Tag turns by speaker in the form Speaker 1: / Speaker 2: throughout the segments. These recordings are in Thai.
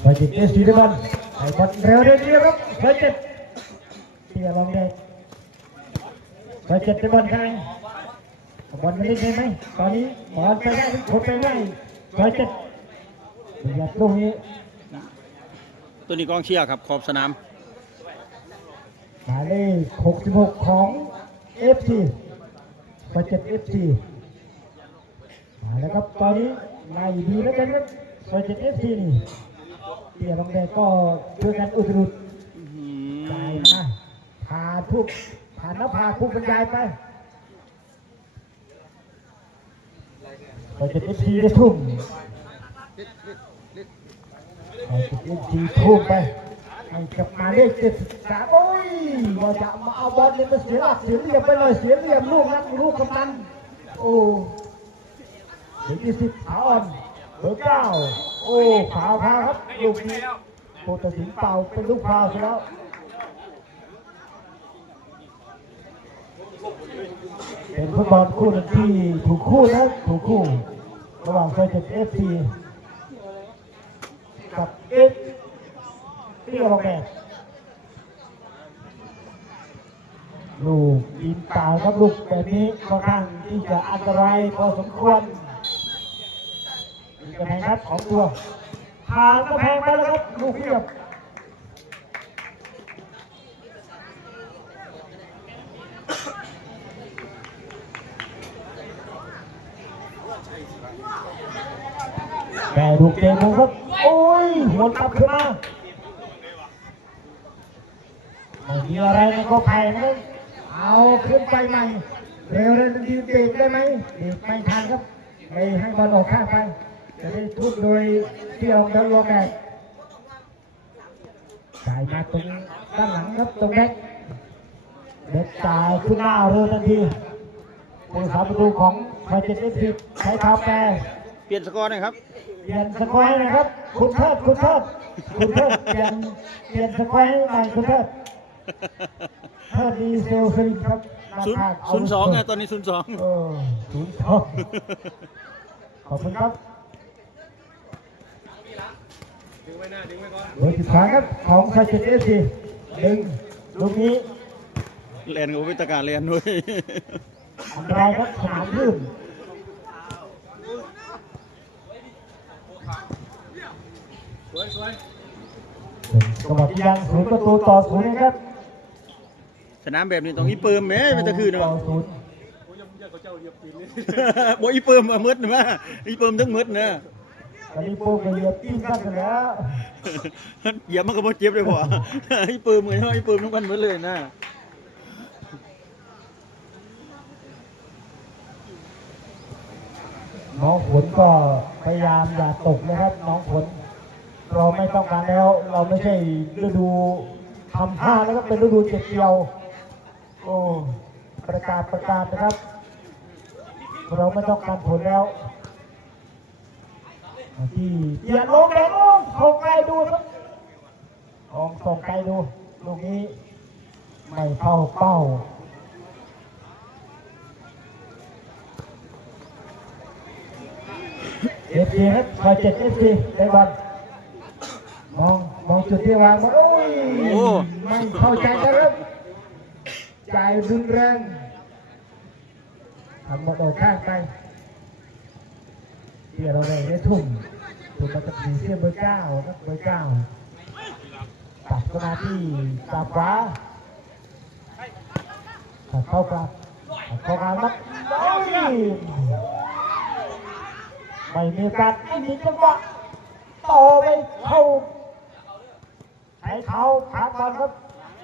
Speaker 1: ไปจิตเอสซีได้บอลไอ้บอลเร็วเร็วเร็วครับไปจิตเตียลองเด็กไปจิตได้บอลใครบอลไม่ได้ใช่ไหมตอนนี้บอลไปได้คนไปได้ไปจิตอยากลูกนี้
Speaker 2: ตัวนี้กองเชียร์ครับ ขอบสนาม
Speaker 1: หมายเลข66 ของ FC ไปจิต FC มาแล้วครับตอนนี้ไล่ดีแล้วกันครับ ไปจิต FC นี่เตี่ยลองเด็กก็ช่วยกันอุดหนุน
Speaker 2: อื้อหื
Speaker 1: จ่ายมาพาทุกผ่านแล้วพาผู้บรรยายไปเราจะเอฟซีได้ทุ่มเราจะเอฟซีทุ่มไปให้กลับมาเลขเจ็ดสามโอ้ยว่าจะมาเอาบอลเนี่ยมันเสียหลักเสียเหลี่ยมไปเลยเสียเหลี่ยมลูกนักลูกกำนันโอ้เด็กที่สิบขาอ่อน บอร์เก้าโอ้ขาวพาครับลูกนี้โปรตสินเป่าเป็นลูกพาวซะแล้วเป็นฟุตบอลคู่หนึ่งที่ถูกคู่นะถูกคู่ ระหว่างไฟเจ็ดเอฟซีกับเอฟเตี้ยรแดงลูกยิงเปล่าครับลูกแบบนี้ค่อนข้างที่จะอันตรายพอสมควร กระแพงครับของตัวผ่านกระแพงไปแล้วครับลูกเรียบแต่ลูกเตะมุมครับ โอ้ยหัวตับขึ้นมาไม่มีอะไรในกอไผ่นะครับเอาขึ้นไปใหม่ เร็วเลยดีเบรกได้ไหมเบรกไม่ทันครับไปให้บอลออกข้างไป จะได้ทุบโดยเที่ยวเดินลงแบกจ่ายมาตรงด้านหลังครับตรงแบ็คเด็ดจ่ายขึ้นหน้าเร็วทันทีผู้สาประตูของไฟเจ็ดเอฟซีใช้เท้าแปร
Speaker 2: เปลี่ยนสกอร์หน่อยครับ
Speaker 1: เปลี่ยนสควอร์นะครับ คุณเทิดคุณเทิดคุณเทิดเปลี่ยนเปลี่ยนสควอร์ให้ใหม่คุณเทิดเทิดดีเซลสลิมครับ
Speaker 2: ศูนย์
Speaker 1: ราคา
Speaker 2: ศูนย์สองไงตอนนี้ศูนย์สอง
Speaker 1: เออศูนย์สองขอบคุณครับ เบอร์สิบสามครับของไซเคิลเอสซีดึงลูกนี้
Speaker 2: แลนกับวิตการแลนด้วย
Speaker 1: อันตรายครับสนามลื่นจังหวัดยังศูนย์ประตูต่อศูนย์นะครับ
Speaker 2: สนามแบบนี้ต้องอีเปิมแหม่มันจะคือ
Speaker 1: ต่
Speaker 2: เนาะ
Speaker 1: อศูนย์
Speaker 2: บ่อีเปิมมามืดนะอีเปิมทั้งมืดนะ
Speaker 1: ต อนนี้โป้ก็เหยียบตีนกันไปแล้ว
Speaker 2: เหยียบมันก็บ่เจ็บเลยพ่ออีเปิมเหมือนอีเปิมทั้งกันหมดเลยนะ
Speaker 1: น้องฝนก็พยายามอย่าตกนะครับ น้องฝนเราไม่ต้องการแล้ว เราไม่ใช่ฤดูทำท่าแล้วก็เป็นฤดูเจ็บเกี่ยว โอ้ประกาศประกาศนะครับ เราไม่ต้องการผลแล้ว ที่อย่าลงเลยลูกส่งไกลดูครับลองส่งไกลดู ลูกนี้ ไม่เข้าเป้าเอฟซีครับคอยเจ็ดเอฟซีได้บอลมองมองจุดที่วางมาโอ้ยไม่เข้าใจนะครับจ่ายรุนแรงทำหมาโดดข้างไป เที่ยเราได้ได้ทุ่มถูกมาจากสีเสื้อเบอร์เก้าครับเบอร์เก้าตัดเข้ามาที่ตาขวาตัดเข้ากลางตัดเข้ากลางนักโอ้ยไม่มีการไม่มีจังหวะต่อไปเข้าใช้เท้าขาบอลครับ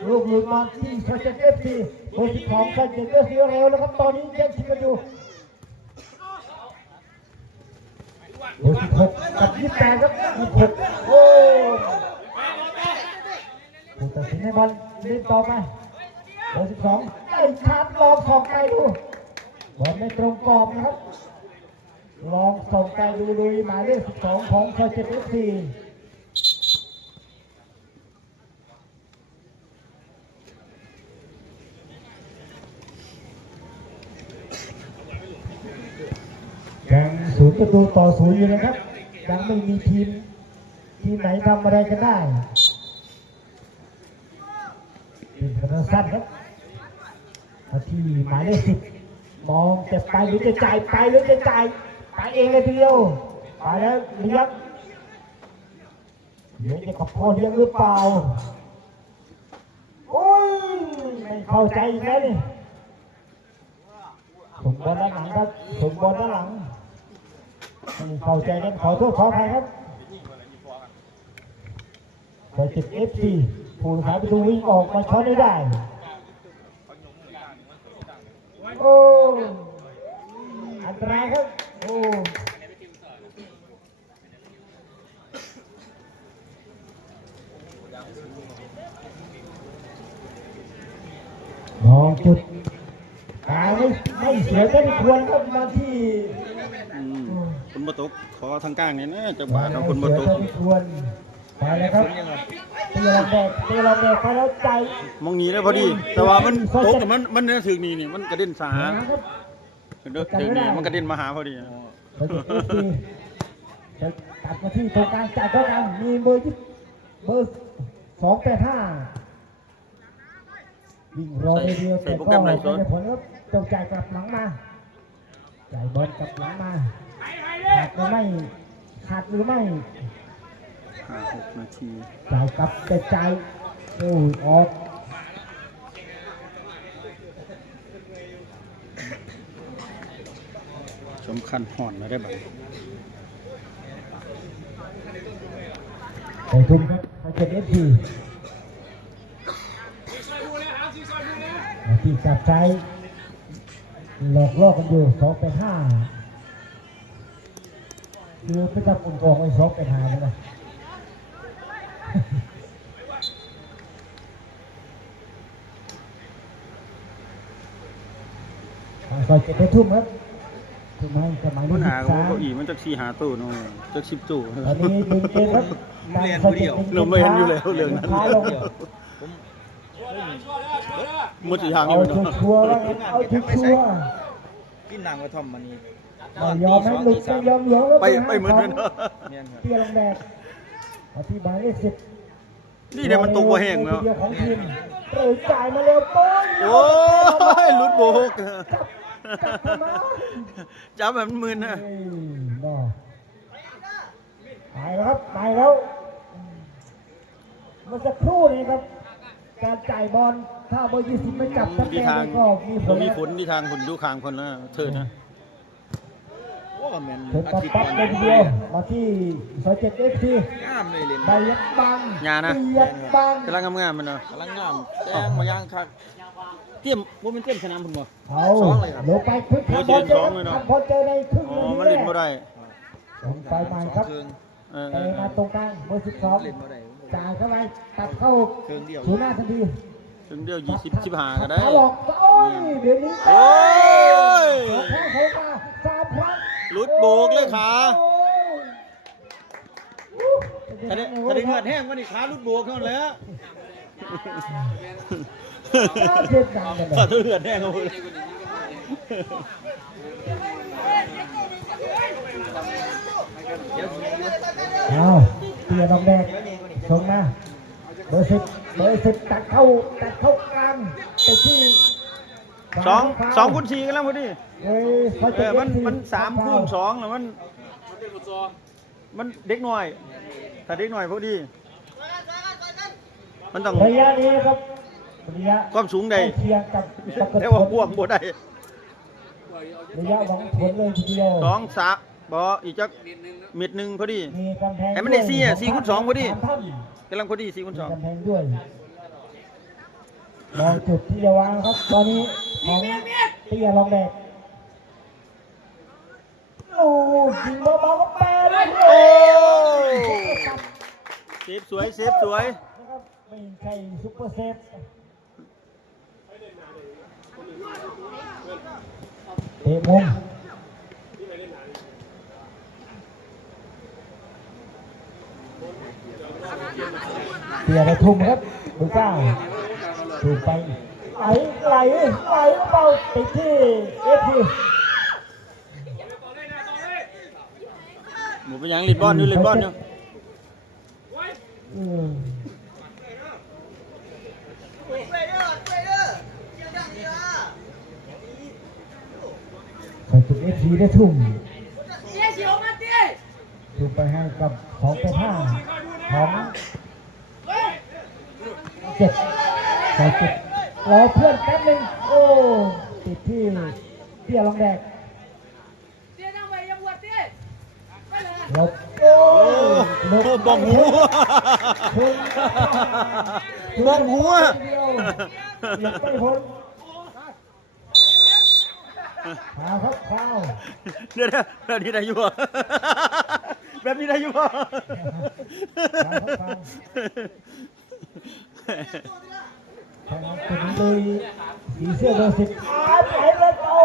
Speaker 1: ลูกหลุดมาที่ชาเจนเอฟซีเบอร์สิบสองชาเจนเอฟซีเร็วแล้วครับตอนนี้ย่งชิงกันอยู่ เบอร์สิบหกกับยี่สิบแปดครับยี่สิบหกโอ้ผู้ตัดสินให้บอลเล่นต่อไปเบอร์สิบสองไอ้ชาร์จลองสองไกลดูบอลไม่ตรงกรอบนะครับ ลองส่งไปดูลุยหมายเลขสองของชาเจ็ดเอฟซี ยังศูนย์ประตูต่อศูนย์อยู่นะครับ ยังไม่มีทีม ทีมไหนทำอะไรกันได้เป็นกระสั้นครับมาที่หมายเลขสิบมองจะไปหรือจะจ่ายไปหรือจะจ่ายไปเองเลยทีเดียวไปแล้วเลี้ยงเลี้ยงจะกับพ่อเลี้ยงหรือเปล่าโอ้ยไม่เข้าใจอีกแล้วนี่ส่งบอลด้านหลังครับส่งบอลด้านหลัง เข้าใจนั้นขอโทษขออภัยครับพอจิบเอฟซีผู้ขายประตูวิ่งออกมาช็อตไม่ได้ โอ้อันตรายครับ โอ้มองจุดตายไม่ไม่เสียไม่ควรครับมาที่
Speaker 2: มคนบ่ตกขอทางกลางนี่นะจังหวะเอาคนบ่ตก
Speaker 1: ไม่ควรไปเลยครับตีเราแบกตีเราแบกไปแล้วใจ
Speaker 2: มองหนี้ได้พอดี แต่ว่ามันตกแต่มันมันเนี่ยถึงนี่นี่มันกระเด็นสา
Speaker 1: นะครับ
Speaker 2: ถึงนี่มันกระเด็นมาหาพอดี
Speaker 1: เราจะเอฟซีจะตัดมาที่ตรงกลางจ่ายเข้ากลางมีเบอร์ที่เบอร์สองแปดห้าวิ่งรอไปเดียวแต่ก็ไม่ได้ผลครับเจ้าจ่ายกลับหลังมาจ่ายบอลกลับหลังมาขาดห รือไม่ ขาดหรือไม่
Speaker 2: ห้าหกนาที
Speaker 1: จ่ายกลับแต่จ่ายโอ้ยออก
Speaker 2: สำคัญห่อนมาได้บัด
Speaker 1: ใส่ทุนครับใส่เจ็ดเอฟซีที่จับใจหลอกล่อกันอยู่สองไปห้า คือไม่จับกลุ่มกองไว้สองไปห้าเลยนะซอยเจ็ดไปทุ่มครับทุ่มให้สมัย
Speaker 2: ปั
Speaker 1: ที่
Speaker 2: ญ
Speaker 1: สิ
Speaker 2: หา
Speaker 1: บ
Speaker 2: ของ
Speaker 1: สาม
Speaker 2: เก้าอี้มันจักสี่หาตู้เนาะจักสิบตู้
Speaker 1: ตอนนี้ดึงเกมครับ
Speaker 3: เรียนผู้เดียว
Speaker 2: เราไม่เห็นอยู่แล้วเรื่องนั้น
Speaker 1: ขาลง
Speaker 2: หมดสิทางอ
Speaker 1: เอา
Speaker 2: ยู่
Speaker 1: ชัว
Speaker 2: เนาะ
Speaker 1: ร์ๆแล้วครับเอาชัวร์
Speaker 3: กินนางกระท่อมมันนี่
Speaker 1: ๆ ไม่ยอมให้หลุดไม่ยอมหลวงแล้ว
Speaker 2: ไปไปเหมือนกันเนาะ
Speaker 3: เมียนครับ
Speaker 1: เตี้ยลงแดดอธิบายได้สิบ
Speaker 2: นี่เนี่ยมันตกบ่แห้งแล้ว
Speaker 1: เดียวของทีมเปิดจ่ายมาเร็วโป้ย
Speaker 2: โอ้ยหลุดโบก
Speaker 1: จับเข้ามา
Speaker 2: จับแบบมันมึนนะ
Speaker 1: เฮ้ยน่าไปแล้วครับไปแล้วเมื่อสักครู่นี้ครับการจ่ายบอลถ้าเบอร์ยี่สิบไม่จับสัก
Speaker 2: ที่
Speaker 1: แต้
Speaker 2: ทาง
Speaker 1: มก็มีผ
Speaker 2: บ่
Speaker 1: ล
Speaker 2: มีฝนที่ทางคนอยู่ข้างคนนะเธอนะ
Speaker 3: โอ้ แมน
Speaker 1: ถึง
Speaker 3: อา
Speaker 1: ปัด
Speaker 3: ทิตย์
Speaker 1: ปัด
Speaker 3: ก่อน
Speaker 1: เป็นเดียวมาที่ซอยเจ็ดเอฟซี
Speaker 3: งามเลยเล่น
Speaker 1: ใบยัดบัง
Speaker 2: หญ้านะ
Speaker 1: ใบยัดบัง
Speaker 2: กำลังงามๆมันเนาะ
Speaker 3: กำลังงามแจ้งมาย่างคัก
Speaker 2: เตรียมบ่เป็นเตรียมสนามพุ่นบ่
Speaker 1: เอา
Speaker 3: สองเลยครับ
Speaker 1: เดี๋ยวไปพึ่ง
Speaker 2: โอ้ย
Speaker 1: บอลเจอ
Speaker 2: สองเลยเนอะ
Speaker 1: บอลเจอในครึ่ง
Speaker 2: อ๋อ
Speaker 1: นาที
Speaker 2: มันเล่นบ่ได้
Speaker 1: ลงไปใหม่
Speaker 3: สอง
Speaker 1: ครับ
Speaker 3: เครื่อง
Speaker 2: เออ
Speaker 1: เตะมาตรงกลางเบอร์สิบสอง
Speaker 3: เล่นบ่ได้
Speaker 1: จ่ายเข้าไปตัดเข้า
Speaker 3: เครื่องเดียว
Speaker 1: ศูนย์หน้าทันที
Speaker 2: ถึงเดียว20 15ก็ได้
Speaker 1: ขาหลอกโอ้ยเดี๋ยวนี้
Speaker 2: โอ้ย โบกเลยขา
Speaker 1: โอ้ยอู้
Speaker 2: ถ้าได้ถ้าได้เงือดแห้งก็นี่ขาลุดโบกเท่านั้นแหละ
Speaker 1: น่าเสียดายจังเลย
Speaker 2: ถ้าเงือดแห้งเอาเลย
Speaker 1: เอาเตียน้องแดงส่งมาเบอร์สิบเบอร์สิบตัดเข้าตัดเข้ากลางไปที่
Speaker 2: สองสองคูณสี่กันแล้วพอดี
Speaker 1: เฮ้ยเขา
Speaker 2: เอ
Speaker 1: จะ
Speaker 2: อมันมันสามคูณสองแล้วมันมันเด็กหน่อยถ้าเด็กหน่อยพอดี มันต้อง
Speaker 1: ระยะนี้ครับระยะ
Speaker 2: ความสูงใด
Speaker 1: ใกล้เคียงกับกับกระ
Speaker 2: แต่
Speaker 1: สุ
Speaker 2: ว่านพวกบ่ได้
Speaker 1: ระยะหวังผลเลยทีเดียว
Speaker 2: สองสามบ่อีกจักเม็ดหนึ่งพอดี
Speaker 1: มีกำแพง
Speaker 2: ให้มันได้สี่อะสี่คูณสองพอดี
Speaker 1: สามท่าน
Speaker 2: กำลังพอดีสี่คูณ
Speaker 1: มี
Speaker 2: สอง
Speaker 1: กำแพงด้วยรอจุดที่จะวางครับตอนนี้ ของเตี้ยลองแดกโอ้ยิงเบาๆก็แปรเลย
Speaker 2: โอ้เซฟสวยเซฟสวย
Speaker 1: นะครับไม่ใช่ซุปเปอร์เซฟเตะมุมเตียไปทุ่มครับดูก้าถูกไป ไหลไหลไหลเบาติดที่เอฟพี
Speaker 2: หมูไปยังลิบอลดูลิบอลเนาะ
Speaker 1: ขอบคุณเอฟซีได้ทุ่มทุ่มไปให้กับของเจ้าภาพของเจ็ดขอเจ็ด รอเพื่อนแป๊บหนึ่งโอ้ติดที่เตี้ยลองแดกลบโอ้ลบ
Speaker 2: บ้องหูบ้องหู
Speaker 1: อะยังไม่บองหัวครับขาว
Speaker 2: เดี๋ยวแบบนี้ได้อยู่แบบนี้ได้อยู่บขา
Speaker 1: ทางคนนี้เลยสีเสื้อเบอร์สิบอาร์ตไอเลนโอ้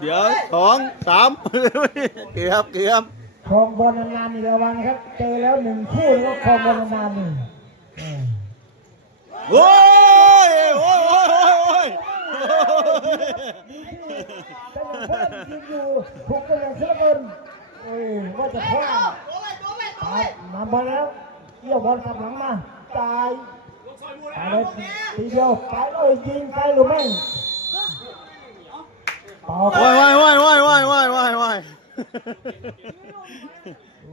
Speaker 4: เดี๋
Speaker 2: ยวสองสามเกียบเกียบ
Speaker 1: คองบอลนานๆนี่ระวังนะครับ เจอแล้วหนึ่งคู่แล้วคองบอลนานๆนี่
Speaker 2: โอ้ยโอ้ยโอ้ยโอ้ยโอ้ย
Speaker 1: มีชื่อเป็นเพื่อนยิงอยู่คุกกันอย่างเชื่อเกิน เอ้ยว่าจะพลาดตายมาบอลแล้วเกี่ยวบอลกลับหลังมาตายตายเลยทีเดียวไปเลยยิงไปหรือไม่ต่อไป
Speaker 2: โอ้ยโอ้ยโอ้ยโอ้ยโอ้ยโอ้ยโอ้ยโอ้ย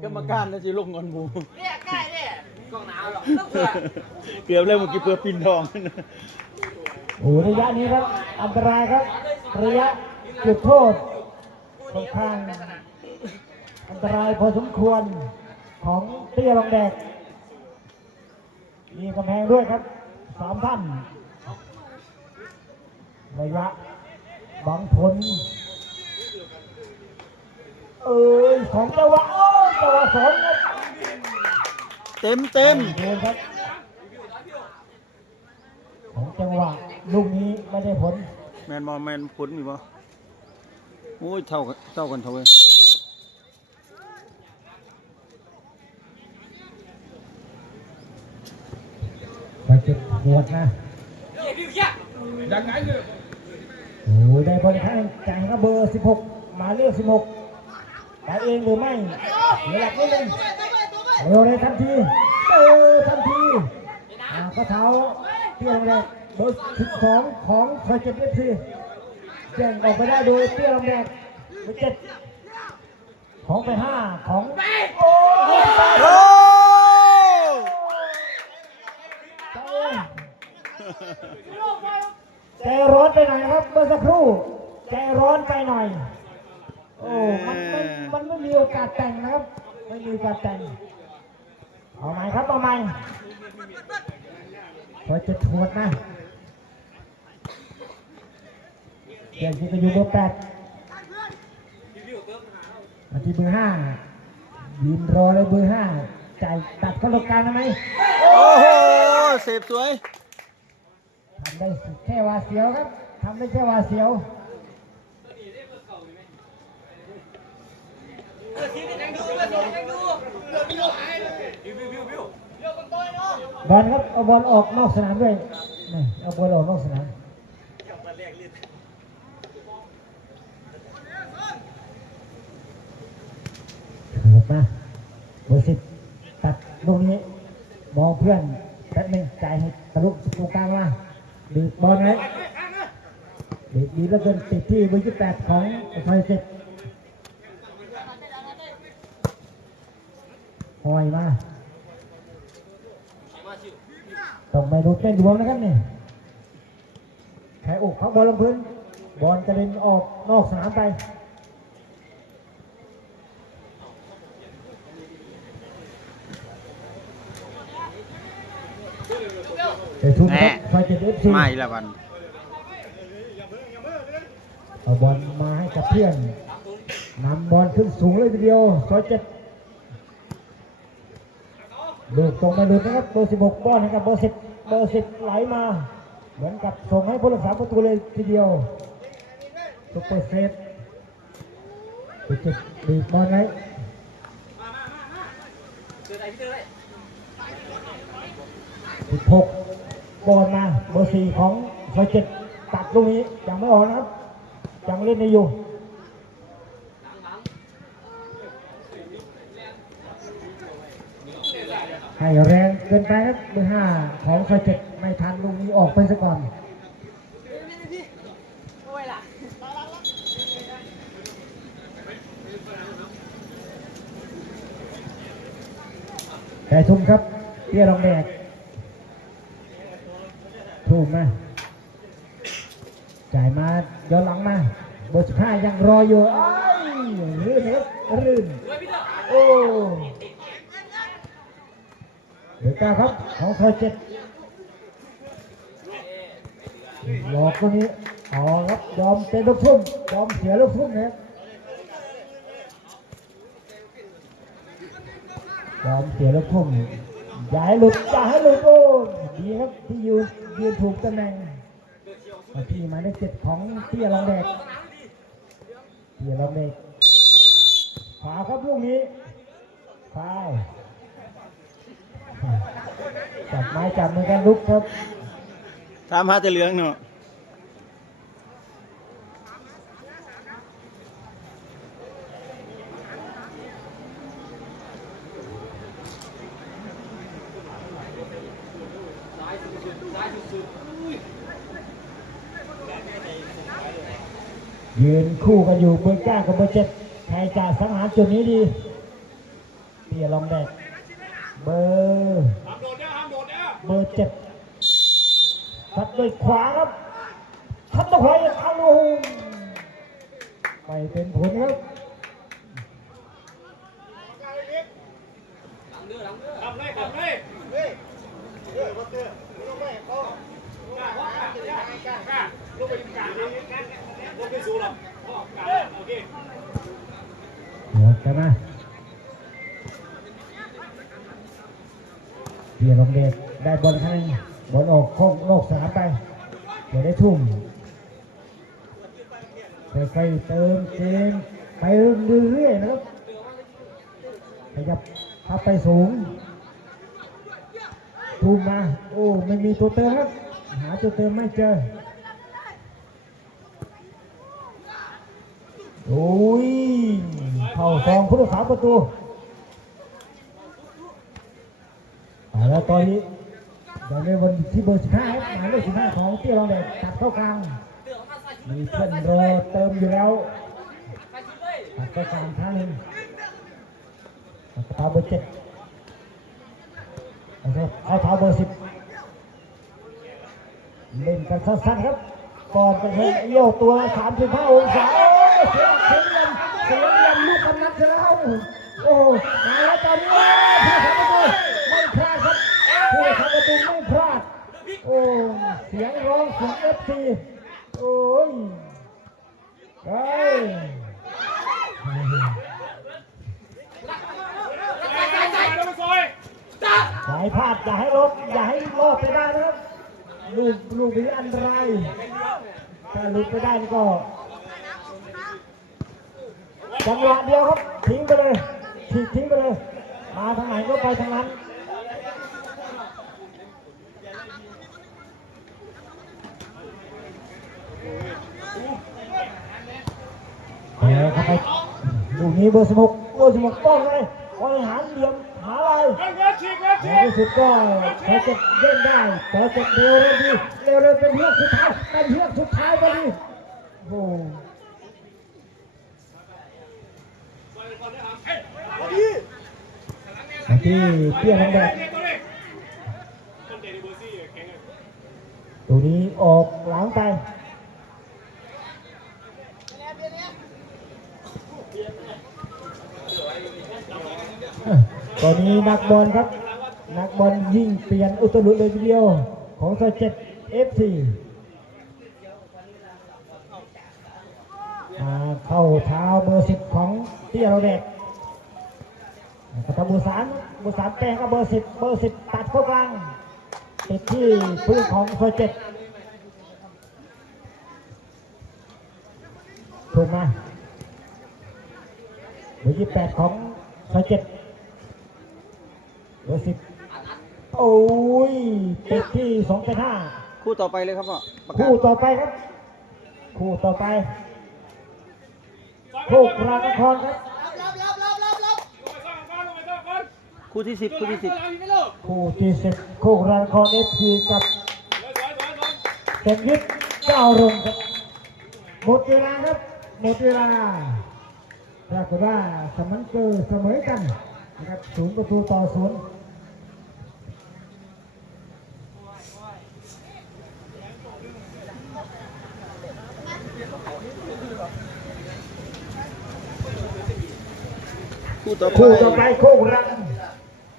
Speaker 2: กรรมการนะสิลงเงินบู
Speaker 4: เนี่ยใกล้เนี่ยกองหนาวหรอกต้องเปิด
Speaker 2: เกือบเลยเมื่อกี้เพื่อปินทอง
Speaker 1: โอ้ระยะนี้ครับ อันตรายครับ ระยะจุดโทษค่อนข้าง อันตรายพอสมควรของเตี้ยลองแดก มีกำแพงด้วยครับสามท่านระยะบางผล เอ้ยสองจังหวะโอ้ยจังหวะสองครับ
Speaker 2: เต็มเต็ม
Speaker 1: โดนครับของจังหวะลูกนี้ไม่ได้ผล
Speaker 2: แมนบอแมนผลมีบ่โอ้ยเท่ากันเท่ากันเท่าเลย
Speaker 1: ไป จุดหวดนะโอ้ยได้บอลข้างจ่ายครับเบอร์ 16 มาเลือก 16ไปเองหรือไม่เหลือหลักนิดนึงเร็วเลยทันทีเออทันทีอ่าก็เท้าเตี้ยลงแดกเบอร์12ของคอยเจ็ดเอฟซีแย่งออกไปได้โดยเตี้ยลงแดกเบอร์เจ็ดของไปห้าของโอ้ยตาย
Speaker 2: โอ้
Speaker 1: ใจร้อนไปหน่อยครับเมื่อสักครู่ใจร้อนไปหน่อย โอ้มันไม่มันไม่มีโอกาสแต่งนะครับ ไม่มีโอกาสแต่งเอาใหม่ครับเอาใหม่พอจะทวดนะเปลี่ยนที่จะอยู่เบอร์แปดมาที่เบอร์ห้ายืนรอเลยเบอร์ห้าใจตัดเข้าตรงกลางได้ไหม
Speaker 2: โอ้โหเสพสวย
Speaker 1: ได้แค่วาเสียวครับทำได้แค่วาเสียวบอลครับเอาบอลออกนอกสนามด้วยเอาบอลออกนอกสนามเถิดมาเบร์สิบตัดลูกนี้มองเพื่อนแป๊บนึงจ่ายให้ทะลุตรงกลางมา ดีบอลไว้ดีดดีแล้วเกินติดที่เบอร์ยี่แปดของไทยเสร็จปล่อยมาต้องไปดูเต้นดวงนะครับเนี่ยแขอกเขาบอลลงพื้น บอลกระเด็นออกนอกสนามไป แต่ทุกครับไฟเจ็ดเอฟซี
Speaker 2: ไม่ละวัน
Speaker 1: เอาบอลมาให้กับเพื่อนนำบอลขึ้นสูงเลยทีเดียวซอยเจ็ดลูกตรงมาดูนะครับเบอร์สิบหกบอลให้กับเบอร์สิบเบอร์สิบไหลมา เหมือนกับส่งให้ผู้รักษาประตูเลยทีเดียวซุปเปอร์เซฟเบอร์เจ็ดดีดบอลไว้สิบ หกบอลมาเบอร์สี่ของซอยเจ็ดตัดลูกนี้ยังไม่ออกนะครับยังเล่นได้อยู่ให้แรงเกินไปครับเบอร์ห้าของสเจ็ดไม่ทันลูกนี้ออกไปซะก่อนแต่ทุ่มครับ เตี้ยรองแดกถูกไหมจ่ายมาย้อนหลังมาเบอร์สิบห้ายังรออยู่อ้รื่นครับรื่นโอ้เบอร์เก้าครับของเธอเจ็ดหลอกตรงนี้อ๋อครับยอมเป็นลูกทุ่มยอมเสียลูกทุ่มนะยอมเสียลูกทุ่ม อย่าให้หลุดอย่าให้หลุดโอ้ดีครับที่ยืนยืนถูกตำแหน่งที่มาได้เจ็ดของเตี้ยรองเด็กเตี้ยรองเด็กขวาครับลูกนี้ฟาวจับไม้จับมือกันลุกครับ
Speaker 2: ตามหาจะเหลืองเนาะ
Speaker 1: ยืนคู่กันอยู่เบอร์เก้ากับเบอร์เจ็ดใครจะสังหารจุดนี้ดีเตี้ยรองแดกเบอร์เบอร์เจ็ดทัดด้วยขวาครับทัดด้วยขวาอีกครั้งโอ้โหไม่เป็นผลครับ หัวกันนะเบียร์ลงเดชได้บอลครั้งนึงบอลออกโค้งโลกสามไป เดี๋ยวได้ทุ่มค่อยๆเติมเกมไปเรื่อยๆนะครับขยับพับไปสูงทุ่มมา โอ้ ไม่มีตัวเติมครับ หาตัวเติมไม่เจอ โอ้ยเข้าซองผู้รักษาประตูแล้วตอนนี้เดี๋ยวในวันที่เบอร์สิบห้าหมายเลขสิบห้าของเตี้ยรองแดดตัดเข้ากลางมีเพื่อนรอเติมอยู่แล้วตัดเข้ากลางครั้งหนึ่งเท้าเบอร์เจ็ดเอาเท้าเอาเท้าเบอร์สิบเล่นกันสั้นๆครับก่อนจะเห็นโยกตัว 35 องศาโอ้ย เสียงเสียงลูกกำนัดเสียแล้วโอ้มาแล้วตอนนี้ไม่พลาดครับผู้ทำประตูไม่พลาดโอ้เสียงร้องของเอฟซีโอ้ยเฮ้ยอย่าให้พลาดอย่าให้ลบอย่าให้ลบไปได้นะครับลูกลูกนี้อันตรายถ้าลุดไปได้ก็ จังหวะเดียวครับทิ้งไปเลยฉีกทิ้งไปเลยมาทางไหนก็ไปทางนั้นแหมเข้าไปลูนี้เบอร์สมุกเบอร์สมุกป้องเลยบริหารเหลี่ยมหาอะไรในที่สุดก็พอจะเล่นได้พอจะเร็วเร็วดีเร็วเร็วเป็นเฮือกสุดท้ายเป็นเฮือกสุดท้ายพอดีโอ้ โหที่เปี้ยนังแดดตัวนี้ออกหลังไปตอนนี้นักบอลครับ นักบอลยิ่งเปลี่ยนอุตลุดเลยทีเดียว ของสเจ็ดเอฟซีเข้าเท้าเบอร์สิบของเตี้ยเราเด็ก กระทำบูสามบูสามแปลงกับเบอร์สิบเบอร์สิบตัดเข้ากลางติดที่พื้นของสเจ็ดถูกไหมเบอร์ยี่แปดของสเจ็ดเบอร์สิบโอ้ยติดที่สองเป็นห้า
Speaker 2: คู่ต่อไปเลยครับพ่อประกาศ
Speaker 1: คู่ต่อไปครับ คู่ต่อไปโคกรางนครครับ
Speaker 2: คู่ที่สิบคู่ที่สิบ
Speaker 1: คู่ที่สิบโคกรางนครเอฟซีกับเต็มยึดเจ้ารงครับหมดเวลาครับหมดเวลาปรากฏว่าสมันเกอร์เสมอกันนะครับศูนย์ประตูต่อศูนย์
Speaker 3: คู่ต่อไป
Speaker 1: คู่ต่อไปโคกรังโคก